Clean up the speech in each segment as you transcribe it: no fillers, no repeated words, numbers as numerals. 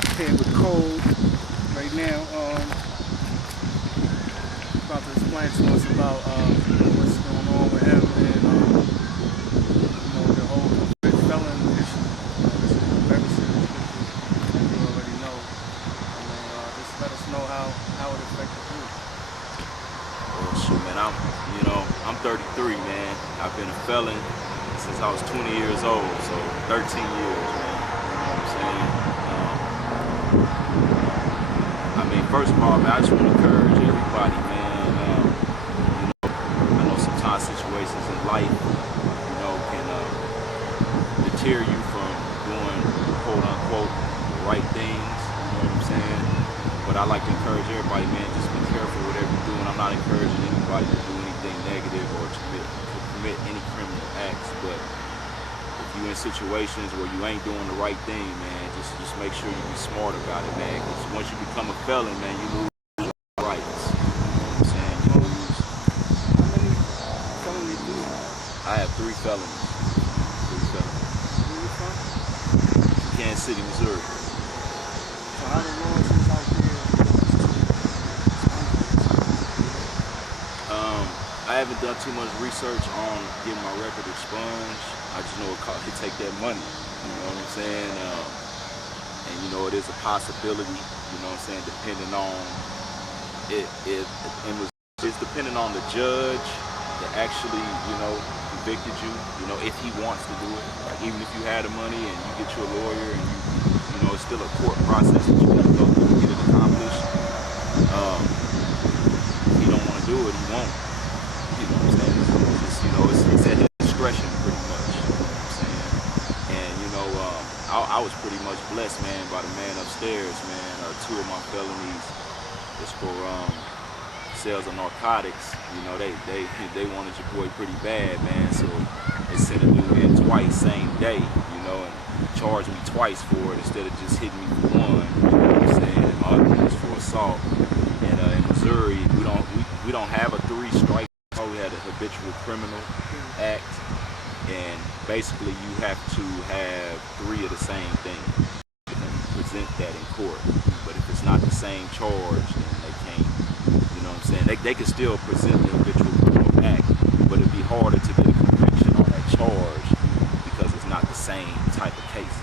Here with Cole right now. About to explain to us about what's going on with him and the whole convict felon issue. This is a very serious issue, as you already know. Just let us know how it affected you. Well, shoot, man, I'm 33, man. I've been a felon since I was 20 years old, so 13 years, man. You know what I'm saying? First of all, man, I just want to encourage everybody, man. I know sometimes situations in life, can deter you from doing quote unquote the right things. You know what I'm saying? But I like to encourage everybody, man, just be careful whatever you're doing. I'm not encouraging anybody to do anything negative or to commit any criminal acts, but if you're in situations where you ain't doing the right thing, man, just make sure you be smart about it, man. Because once you become a felon, man, you lose your rights. You know what I'm saying? You lose. How many felonies do you have? I have 3 felonies. 3 felonies. Where you from? Kansas City, Missouri. So how the laws is out there? I haven't done too much research on getting my record expunged. I just know it take that money. You know what I'm saying? And it is a possibility. You know what I'm saying? Depending on it's depending on the judge that actually convicted you. If he wants to do it. Like even if you had the money and you get you a lawyer and it's still a court process that you got to go through to get it accomplished. If he don't want to do it, he won't. You know what I'm saying? It's at his discretion pretty much. You know what I'm saying? And I was pretty much blessed, man, by the man upstairs, man. 2 of my felonies is for sales of narcotics. They wanted your boy pretty bad, man. So they sent a dude in twice, same day, and charged me twice for it instead of just hitting me for one. You know what I'm saying? And my other one was for assault. And in Missouri, we don't have a 3-strike. We had a habitual criminal act, and basically you have to have 3 of the same thing and present that in court. But if it's not the same charge, then they can't. You know what I'm saying? They can still present the habitual criminal act, but it'd be harder to get a conviction on that charge because it's not the same type of cases.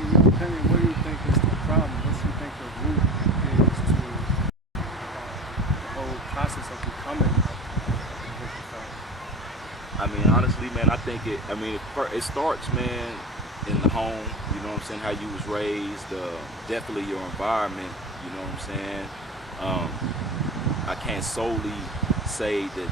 In your opinion, what do you think is the problem? What do you think the root is to the whole process of becoming? Honestly, man, I think it starts, man, in the home. You know what I'm saying? How you was raised, definitely your environment. You know what I'm saying? I can't solely say that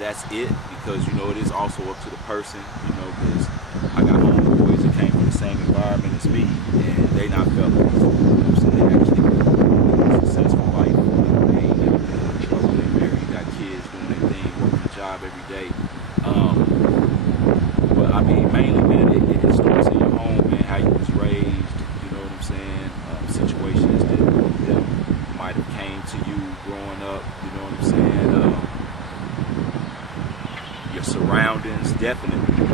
that's it because it is also up to the person. Because I got homeboys that came from the same environment as me, and they not felons. You know what I'm saying? They actually live a successful life. They ain't never been in trouble. They married, got kids, doing their thing, working a job every day. But mainly, man, it starts in your home, man, how you was raised, you know what I'm saying, situations that might have came to you growing up, you know what I'm saying, your surroundings, definitely,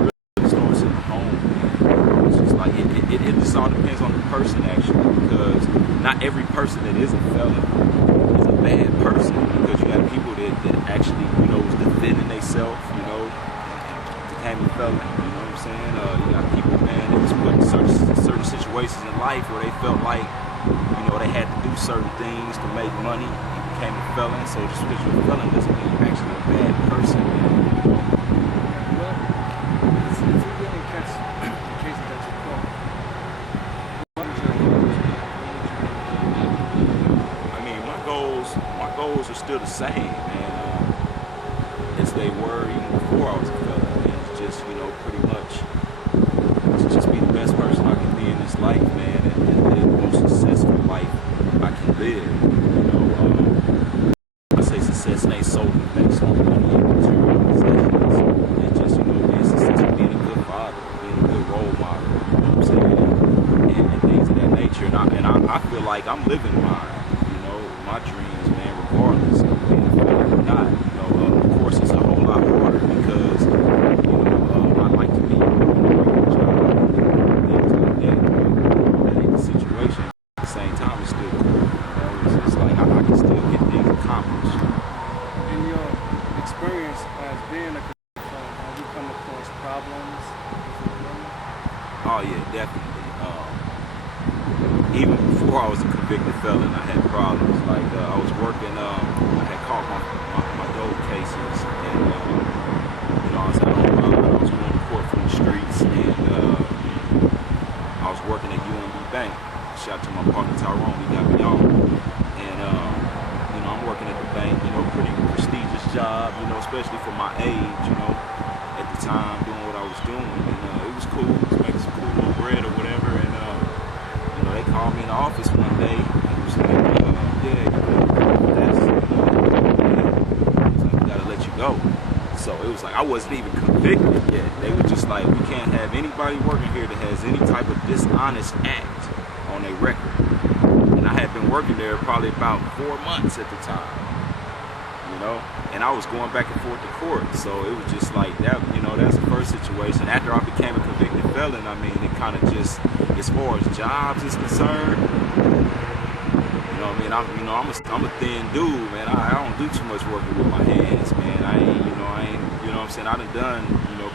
really starts in the home, man. It's just like, it just all depends on the person, actually, because not every person that is a felon is a bad person, because you have people that actually, was defending themselves, became a felon, you know what I'm saying? You got people, man, that was put in certain situations in life where they felt like, they had to do certain things to make money, and became a felon. So just because you're a felon doesn't mean you're actually a bad person, man. Well, if you didn't catch the cases that you caught, what was your goals? My goals are still the same, man. As they were even before I was a felon. And it's just, pretty much to just be the best person I can be in this life, man, and live the most successful life I can live. I say success ain't solely based on money and material possessions. It's just, being a good father, being a good role model, you know what I'm saying, and things of that nature. And I feel like I'm living my dreams, man, regardless of being a felon or not. Of course, it's a whole lot harder because, I like to be, job, things like that. Oh yeah, definitely. Even before I was a convicted felon, I had problems. Like I was working, I had caught my dope cases, and I was out on I was going to court from the streets, and I was working at UMB Bank. Shout out to my partner Tyrone, he got me on, and I'm working at the bank, pretty prestigious job, especially for my age, at the time doing what I was doing, and it was cool, it was making some cool little bread or whatever, and they called me in the office one day, and it was like, we gotta let you go. So it was like I wasn't even convicted yet. They were just like, we can't have anybody working here that has any type of dishonest act on their record. And I had been working there probably about 4 months at the time, and I was going back and forth to court. So it was just like that, that's the first situation. After I became a convicted felon, I mean, it kind of just, as far as jobs is concerned, I'm a thin dude, man. I don't do too much working with my hands, man. I ain't, what I'm saying? I done,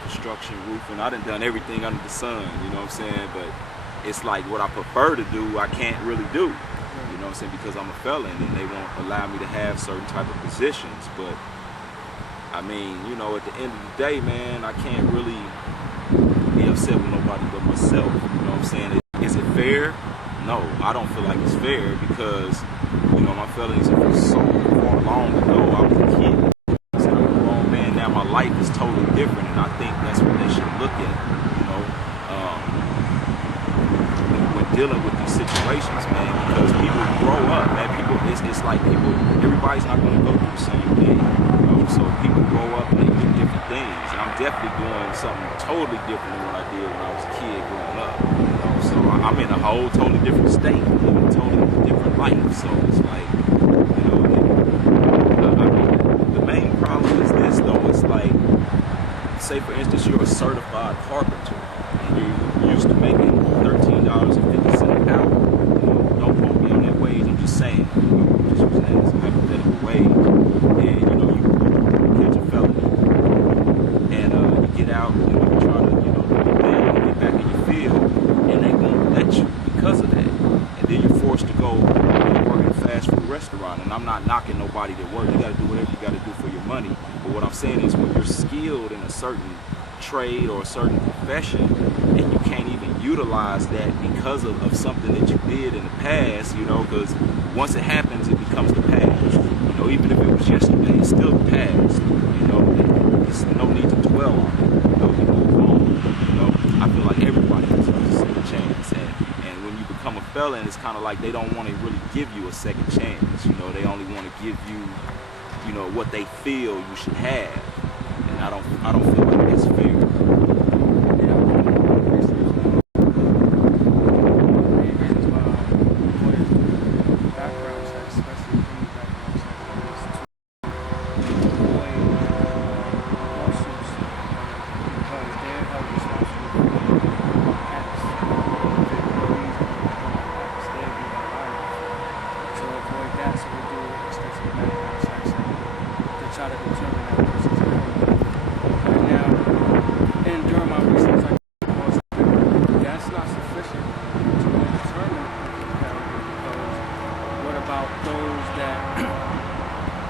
construction, roofing. I done everything under the sun, you know what I'm saying? But it's like what I prefer to do, I can't really do, you know what I'm saying? Because I'm a felon and they won't allow me to have certain type of positions. But I mean, at the end of the day, man, I can't really be upset with nobody but myself, you know what I'm saying? Is it fair? No, I don't feel like it's fair because, my felonies are so far long ago. I was a kid. I said, I'm a grown man now. My life is totally different, and I think that's what they should look at, when dealing with these situations, man, because people grow up, man. It's like everybody's not going to go through the same thing, so people grow up and they do different things, and I'm definitely doing something totally different than what I did when I was a kid growing up, so I'm in a whole totally different state, living a totally different life, so it's like, the main problem is this, though. It's like, say for instance, you're a certified carpenter and you're used to making $13.50 an hour. Don't quote me on that wage. I'm just saying, just using that as a hypothetical wage. And you catch a felony, and you get out, you try to, do your thing, get back in your field, and they won't let you because of that. And then you're forced to go work at a fast food restaurant. And I'm not knocking nobody that work. You got to do whatever you got to do for your money. But what I'm saying is, when you're skilled in a certain trade or a certain profession, and you can't even utilize that because of something that you did in the past, because once it happens, it becomes the past. Even if it was yesterday, it's still the past. There's no need to dwell on it. You move on. I feel like everybody deserves a second chance, and when you become a felon, it's kind of like they don't want to really give you a second chance. They only want to give you, what they feel you should have, and I don't feel like that's fair.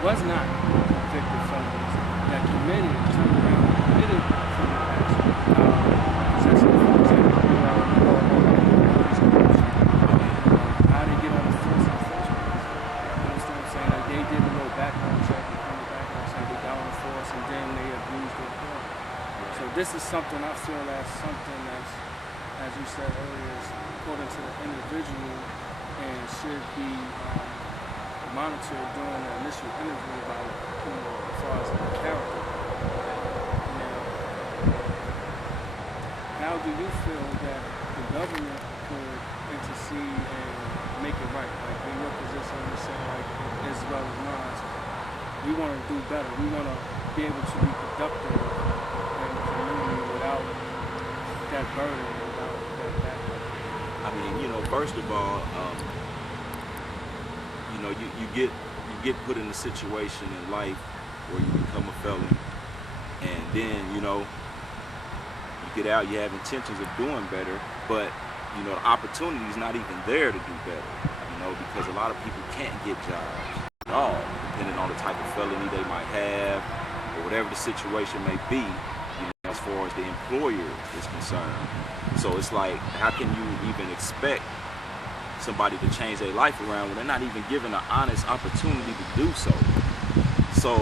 Was not convicted felons that committed, turned around, committed from the past. Possession of, for example, how they get on the force in the first place. You understand what I'm saying? Like they did a little background check and come back and say they got on the force and then they abused their power. So this is something I feel that's something that's, as you said earlier, is according to the individual and should be monitored during the initial interview about, as far as the character. Now, how do you feel that the government could intercede and make it right? Like in your position, you're saying like as well as mine, we want to do better. We want to be able to be productive in the community without that burden, without that backlash. I mean, first of all, you get put in a situation in life where you become a felon, and then you get out, you have intentions of doing better, but you know, the opportunity is not even there to do better, you know, because a lot of people can't get jobs at all, depending on the type of felony they might have or whatever the situation may be, you know, as far as the employer is concerned. So it's like, how can you even expect somebody to change their life around when they're not even given an honest opportunity to do so? So,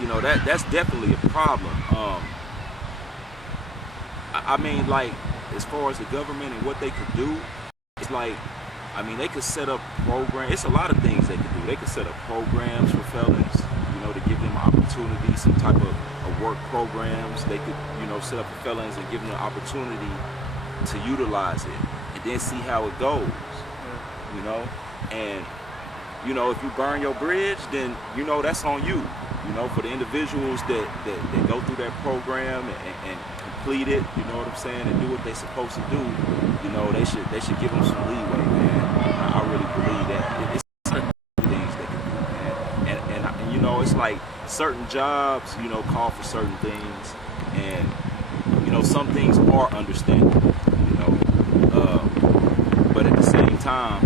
you know, that's definitely a problem. I mean, like, as far as the government and what they could do, it's like, I mean, they could set up programs. It's a lot of things they could do. They could set up programs for felons, you know, to give them opportunity, some type of work programs. They could, you know, set up for felons and give them the opportunity to utilize it and then see how it goes, you know. And, you know, if you burn your bridge, then, you know, that's on you. You know, for the individuals that go through that program and complete it, you know what I'm saying, and do what they're supposed to do, you know, they should give them some leeway, man. I really believe that. It's certain things they can do, man. And you know, it's like certain jobs, you know, call for certain things, and you know, some things are understandable, you know, but at the same time,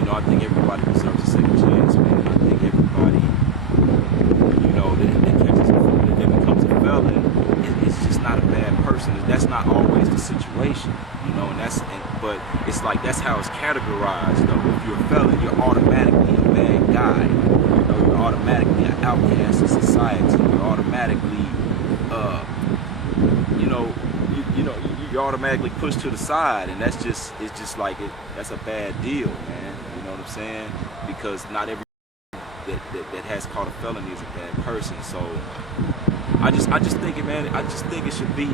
you know, I think everybody deserves a second chance, man. I think everybody, you know, that becomes a felon, it's just not a bad person. That's not always the situation, you know, but it's like, that's how it's categorized, though. If you're a felon, you're automatically a bad guy. You know, you're automatically an outcast in society. You're automatically, you're automatically pushed to the side, and it's just like, that's a bad deal, man. You know what I'm saying? Because not every that has caught a felony is a bad person. So I just think it, man. I just think it should be.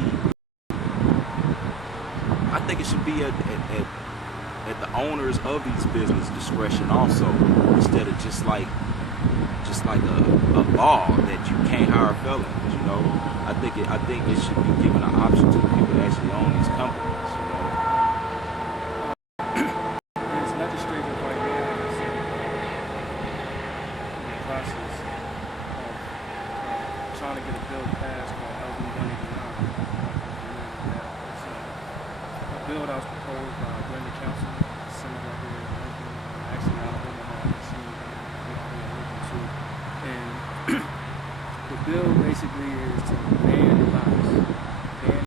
I think it should be at the owners of these business discretion also, instead of just like a law that you can't hire felons. You know, I think it should be given an option to the people that actually own these companies. You know. There's legislators right now that's in the process of trying to get a bill passed called LB 189. It's a bill that was proposed by Brenda Council, Senator here in Lincoln, actually out of Omaha, and the bill basically is to ban lots, ban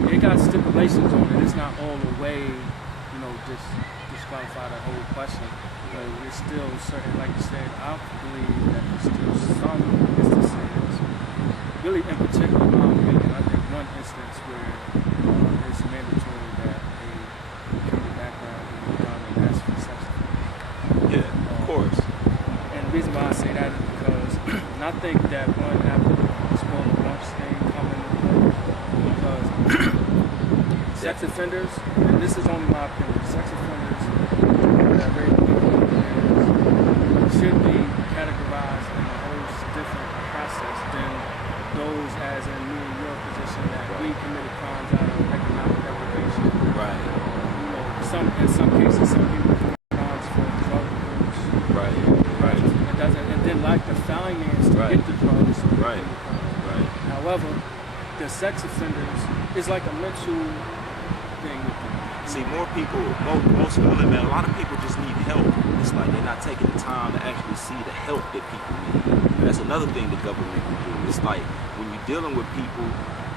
and it got stipulations on it. It's not all the way, you know, just disqualify the whole question, but it's still certain, like you said, I believe that there's still some instances, really in particular, in my opinion, I think one instance where it's mandatory that a criminal background be done, and that's for sex offense. Yeah, of course. And the reason why I say that is because, and I think that one after the spoiler lunch thing coming into play, because sex offenders, and this is only my opinion, sex offenders that rape people should be categorized in a whole different process than those as in me in your position that we committed crimes out of economic deprivation. Right. You know, in some cases, some people commit crimes for drug abuse. Right. Right. And then like the finance to get the drugs. Right. Right. However, the sex offenders is like a mental thing with them. See, more people, most people, man, a lot of people just need help. It's like they're not taking the time to actually see the help that people need. And that's another thing the government can do. It's like, when you're dealing with people,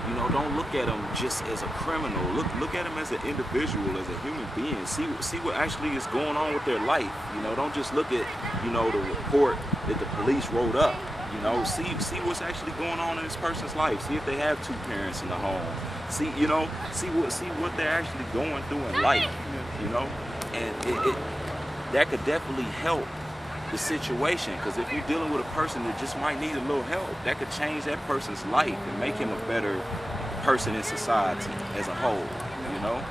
you know, don't look at them just as a criminal. Look at them as an individual, as a human being. See what actually is going on with their life. You know, don't just look at, you know, the report that the police wrote up. You know, see what's actually going on in this person's life. See if they have two parents in the home. See what they're actually going through in life. You know, and it that could definitely help the situation, because if you're dealing with a person that just might need a little help, that could change that person's life and make him a better person in society as a whole, you know.